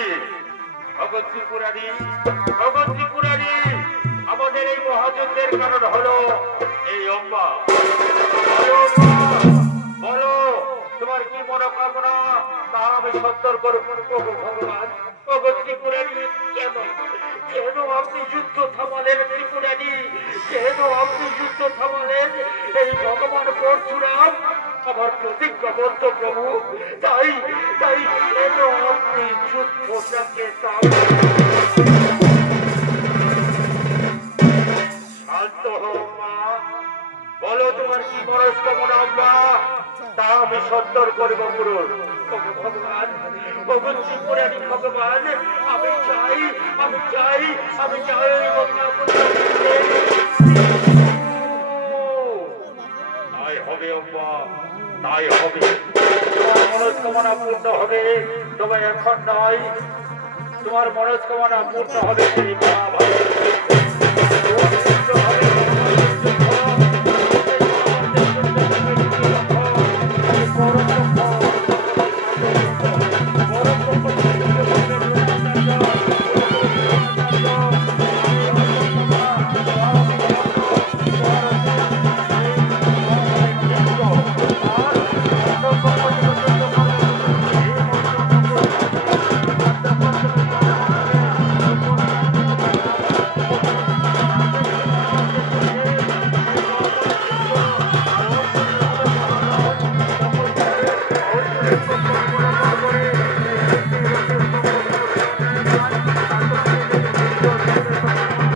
কি ভগৎ ত্রিপুরারি, ভগৎ ত্রিপুরারি, আমাদের এই মহাযুদ্ধের কারণ হলো এই অম্বা। বলো তোমার কি মনোকামনা, তা আমি সত্তর করব। ভগবান ভগৎ ত্রিপুরারি, কেন কেন আপনি যুদ্ধ থামালেন ত্রিপুরারি? কেন আপনি যুদ্ধ থামালেন? এই ভগবান পরশুরাম আমার প্রতিজ্ঞাবদ্ধ প্রভু, তাই তাই কেন আপনি যুদ্ধটাকে শান্ত হও মা, বলো তোমার কি মনস্কামনা মা, তা আমি সত্তর করব পূরণ। ভগবান ভগৎ ত্রিপুরারি, ভগবান আমি চাই, আমি চাই, আমি চাই তাই হবে অম্বা, তাই হবে। তোমার মনস্কামনা পূর্ণ হবে, তবে এখন নয়। তোমার মনস্কামনা পূর্ণ হবে সেই মহাভারত।